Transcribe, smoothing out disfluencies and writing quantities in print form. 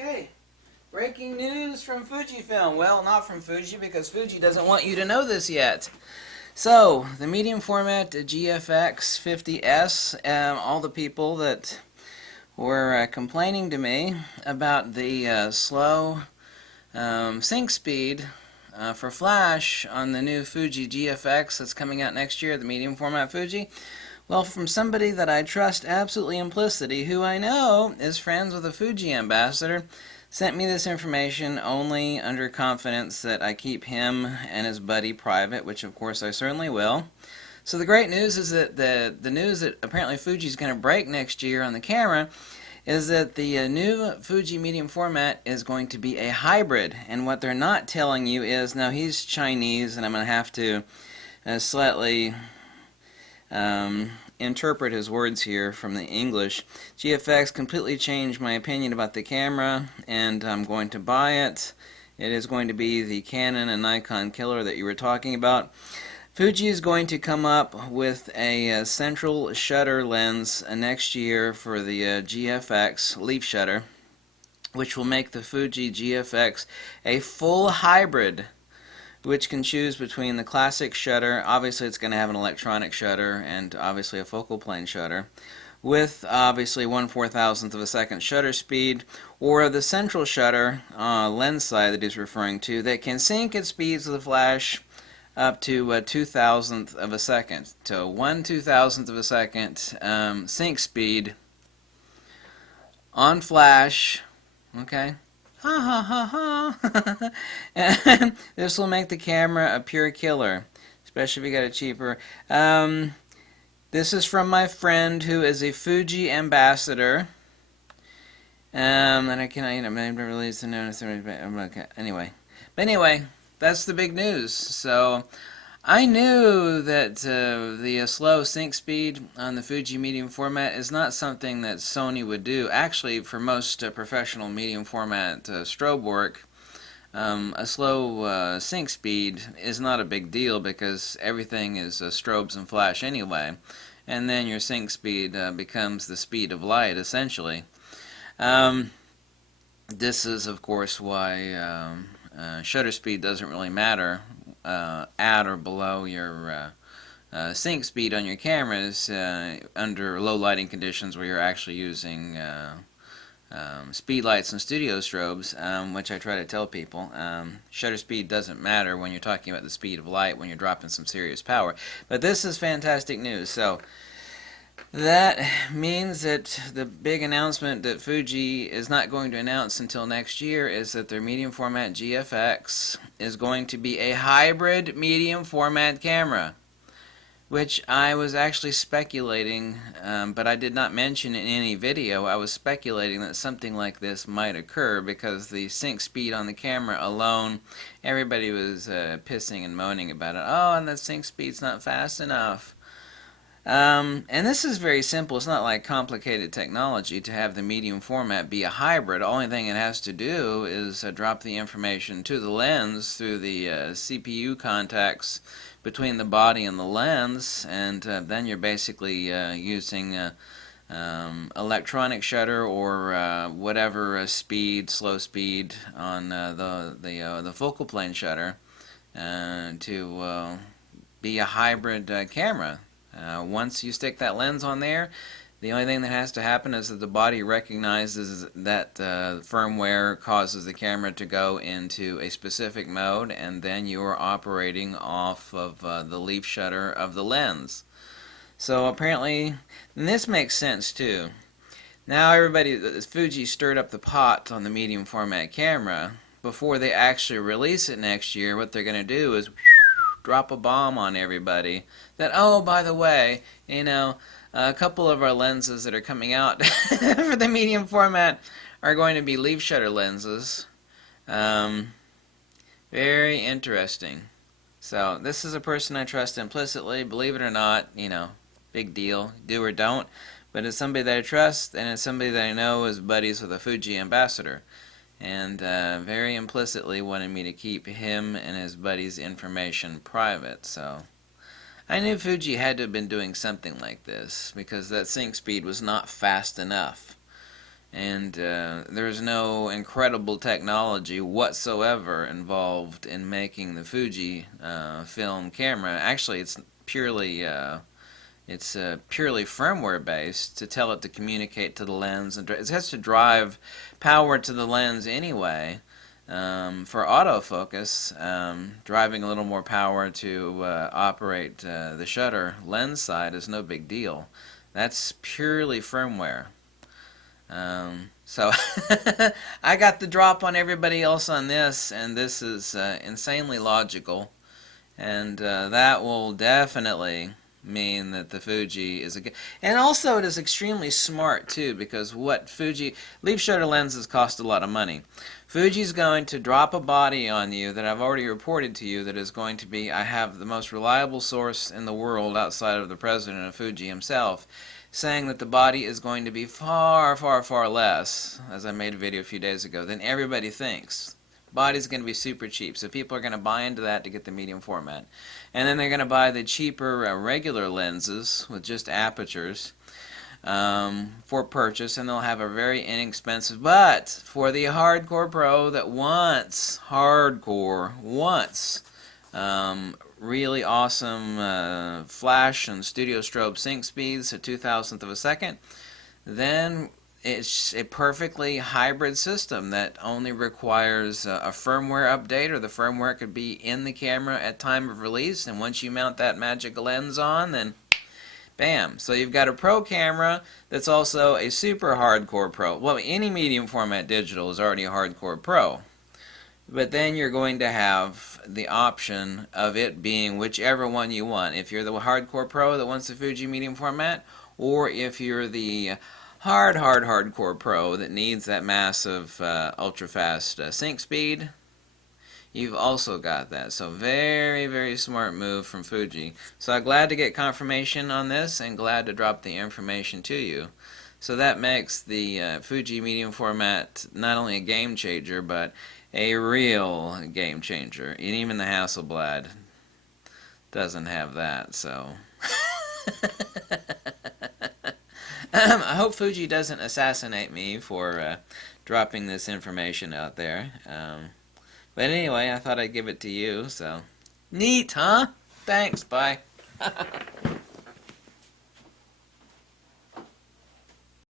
Okay, breaking news from Fujifilm. Well, not from Fuji because Fuji doesn't want you to know this yet. So, the medium format GFX 50s, all the people that were complaining to me about the slow sync speed for flash on the new Fuji GFX that's coming out next year, the medium format Fuji. Well, from somebody that I trust absolutely implicitly, who I know is friends with a Fuji ambassador, sent me this information only under confidence that I keep him and his buddy private, which of course I certainly will. So the great news is that the news that apparently Fuji's going to break next year on the camera is that the new Fuji medium format is going to be a hybrid. And what they're not telling you is, now he's Chinese and I'm going to have to slightly interpret his words here from the English. GFX completely changed my opinion about the camera, and I'm going to buy it. It is going to be the Canon and Nikon killer that you were talking about. Fuji is going to come up with a central shutter lens next year for the GFX leaf shutter, which will make the Fuji GFX a full hybrid, which can choose between the classic shutter, obviously it's going to have an electronic shutter, and obviously a focal plane shutter, with obviously 1/4000th of a second shutter speed, or the central shutter lens side that he's referring to that can sync at speeds of the flash up to 2,000th of a second. So 1/2000th of a second sync speed on flash, okay? Ha ha ha ha. And this will make the camera a pure killer, especially if you got a cheaper. This is from my friend who is a Fuji ambassador. And I cannot, maybe release the notice. Okay, anyway, that's the big news. So I knew that the slow sync speed on the Fuji medium format is not something that Sony would do. Actually, for most professional medium format strobe work, a slow sync speed is not a big deal because everything is strobes and flash anyway, and then your sync speed becomes the speed of light essentially. This is of course why shutter speed doesn't really matter at or below your sync speed on your cameras under low lighting conditions where you're actually using speed lights and studio strobes, which I try to tell people. Shutter speed doesn't matter when you're talking about the speed of light when you're dropping some serious power. But this is fantastic news. So that means that the big announcement that Fuji is not going to announce until next year is that their medium format GFX is going to be a hybrid medium format camera, which I was actually speculating, but I did not mention in any video. I was speculating that something like this might occur because the sync speed on the camera alone, everybody was pissing and moaning about it. Oh, and the sync speed's not fast enough. And this is very simple. It's not like complicated technology to have the medium format be a hybrid. The only thing it has to do is drop the information to the lens through the CPU contacts between the body and the lens, and then you're basically using electronic shutter or whatever speed, slow speed on the focal plane shutter to be a hybrid camera. Once you stick that lens on there, the only thing that has to happen is that the body recognizes that firmware causes the camera to go into a specific mode, and then you are operating off of the leaf shutter of the lens. So apparently, and this makes sense too. Now everybody, Fuji stirred up the pot on the medium format camera. Before they actually release it next year, what they're going to do is drop a bomb on everybody that, oh, by the way, a couple of our lenses that are coming out for the medium format are going to be leaf shutter lenses. Very interesting. So this is a person I trust implicitly. Believe it or not, big deal. Do or don't. But it's somebody that I trust, and it's somebody that I know is buddies with a Fuji ambassador. And very implicitly wanted me to keep him and his buddies' information private. So I knew Fuji had to have been doing something like this because that sync speed was not fast enough. And there's no incredible technology whatsoever involved in making the Fuji film camera. Actually, it's purely firmware based to tell it to communicate to the lens, and it has to drive power to the lens anyway. For autofocus, driving a little more power to operate the shutter lens side is no big deal. That's purely firmware. So I got the drop on everybody else on this, and this is insanely logical, and that will definitely mean that the Fuji is and also it is extremely smart too, because what Fuji leaf shutter lenses cost a lot of money. Fuji's going to drop a body on you that I've already reported to you that is going to be, I have the most reliable source in the world outside of the president of Fuji himself, saying that the body is going to be far, far, far less, as I made a video a few days ago, than everybody thinks. Body's going to be super cheap, so people are going to buy into that to get the medium format. And then they're going to buy the cheaper regular lenses with just apertures for purchase, and they'll have a very inexpensive, but for the hardcore pro that wants really awesome flash and studio strobe sync speeds at 2,000th of a second, then it's a perfectly hybrid system that only requires a firmware update, or the firmware could be in the camera at time of release, and once you mount that magic lens on, then bam. So you've got a pro camera that's also a super hardcore pro. Well, any medium format digital is already a hardcore pro. But then you're going to have the option of it being whichever one you want. If you're the hardcore pro that wants the Fuji medium format, or if you're the hardcore pro that needs that massive ultra fast sync speed, you've also got that. So very, very smart move from Fuji. So I'm glad to get confirmation on this, and glad to drop the information to you. So that makes the Fuji medium format not only a game changer, but a real game changer. And even the Hasselblad doesn't have that, so I hope Fuji doesn't assassinate me for dropping this information out there. But anyway, I thought I'd give it to you, so neat, huh? Thanks, bye.